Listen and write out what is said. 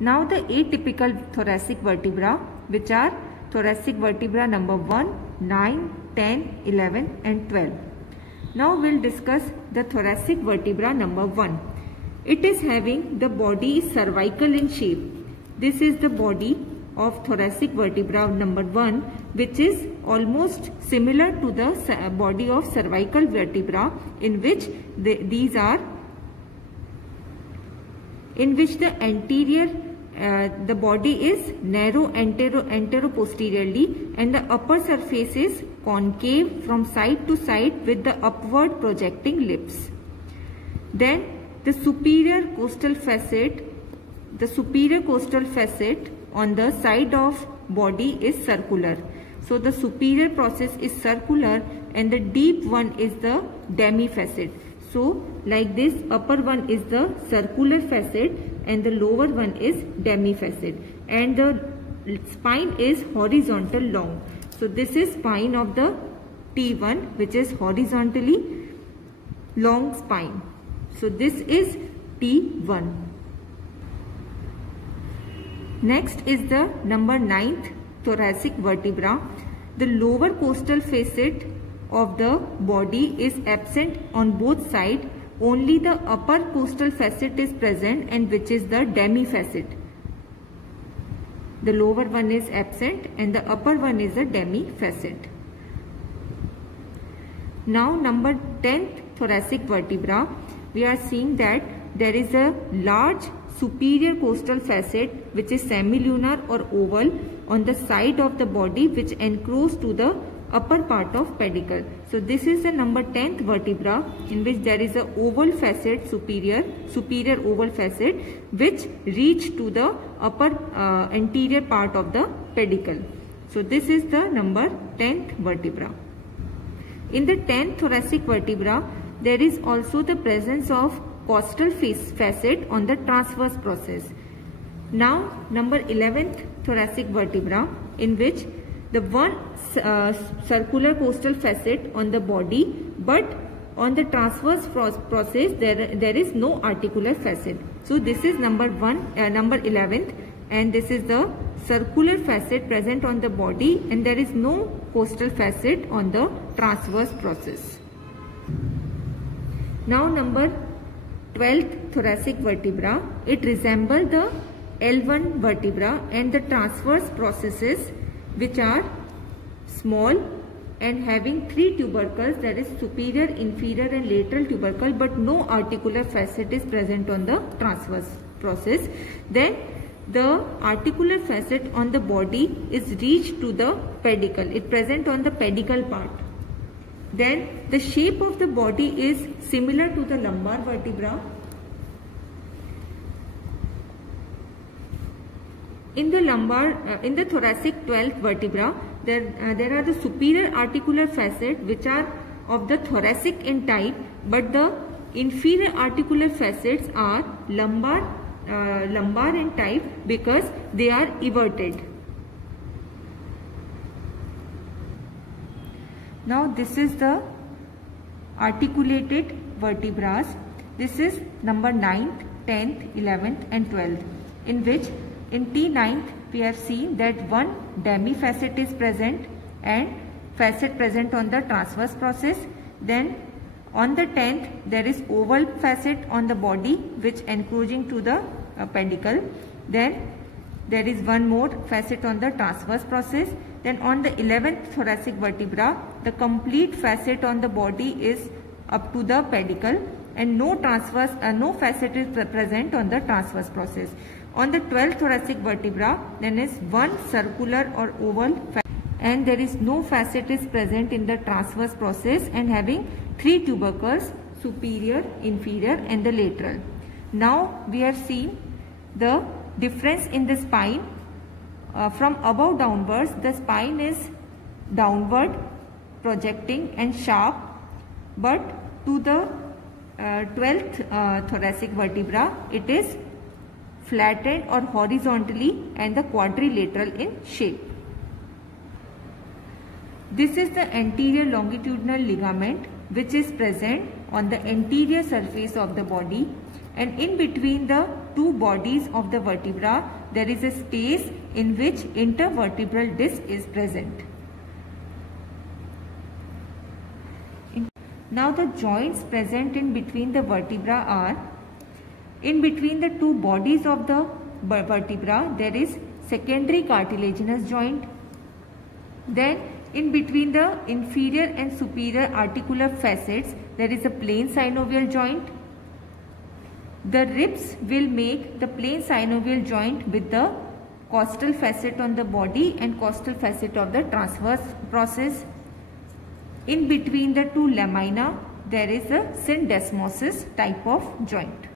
Now the atypical thoracic vertebra, which are thoracic vertebra number 1, 9, 10, 11 and 12. Now we'll discuss the thoracic vertebra number 1. It is having the body is cervical in shape. This is the body of thoracic vertebra number 1, which is almost similar to the body of cervical vertebra, in which the anterior the body is narrow antero-posteriorly and the upper surface is concave from side to side with the upward projecting lips. Then the superior costal facet on the side of body is circular. So the superior process is circular and the deep one is the demi-facet. So like this, upper one is the circular facet and the lower one is demi-facet, and the spine is horizontal long. So this is spine of the T1, which is horizontally long spine. So this is T1. Next is the number 9th thoracic vertebra. The lower costal facet of the body is absent on both sides. Only the upper costal facet is present, and which is the demi-facet. The lower one is absent and the upper one is a demi-facet. Now number 10th thoracic vertebra, we are seeing that there is a large superior costal facet which is semilunar or oval on the side of the body, which encroaches to the upper part of pedicle. So this is the number 10th vertebra, in which there is a oval facet, superior oval facet, which reach to the upper anterior part of the pedicle. So this is the number 10th vertebra. In the 10th thoracic vertebra, there is also the presence of costal facet on the transverse process. Now number 11th thoracic vertebra, in which the one circular costal facet on the body, but on the transverse process there is no articular facet. So this is number 11th, and this is the circular facet present on the body and there is no costal facet on the transverse process. Now number 12th thoracic vertebra, it resembles the L1 vertebra and the transverse processes, which are small and having 3 tubercles, that is superior, inferior and lateral tubercle, but no articular facet is present on the transverse process. Then the articular facet on the body is reached to the pedicle. It present on the pedicle part. Then the shape of the body is similar to the lumbar vertebra. In the thoracic 12th vertebra, there are the superior articular facet which are of the thoracic in type, but the inferior articular facets are lumbar in type because they are everted. Now this is the articulated vertebrae. This is number 9th, 10th, 11th and 12th, in which in T9th we have seen that one demi-facet is present and facet present on the transverse process. Then on the 10th there is oval facet on the body which encroaching to the pedicle. Then there is one more facet on the transverse process. Then on the 11th thoracic vertebra, the complete facet on the body is up to the pedicle and no facet is present on the transverse process. On the 12th thoracic vertebra, then is one circular or oval facet and there is no facet is present in the transverse process and having 3 tubercles, superior, inferior and the lateral. Now we have seen the difference in the spine. From above downwards, the spine is downward projecting and sharp, but to the 12th thoracic vertebra, it is flattened or horizontally and the quadrilateral in shape. This is the anterior longitudinal ligament which is present on the anterior surface of the body, and in between the two bodies of the vertebra, there is a space in which intervertebral disc is present. Now the joints present in between the vertebra are, in between the two bodies of the vertebra there is secondary cartilaginous joint. Then in between the inferior and superior articular facets there is a plain synovial joint. The ribs will make the plain synovial joint with the costal facet on the body and costal facet of the transverse process. In between the two lamina there is a syndesmosis type of joint.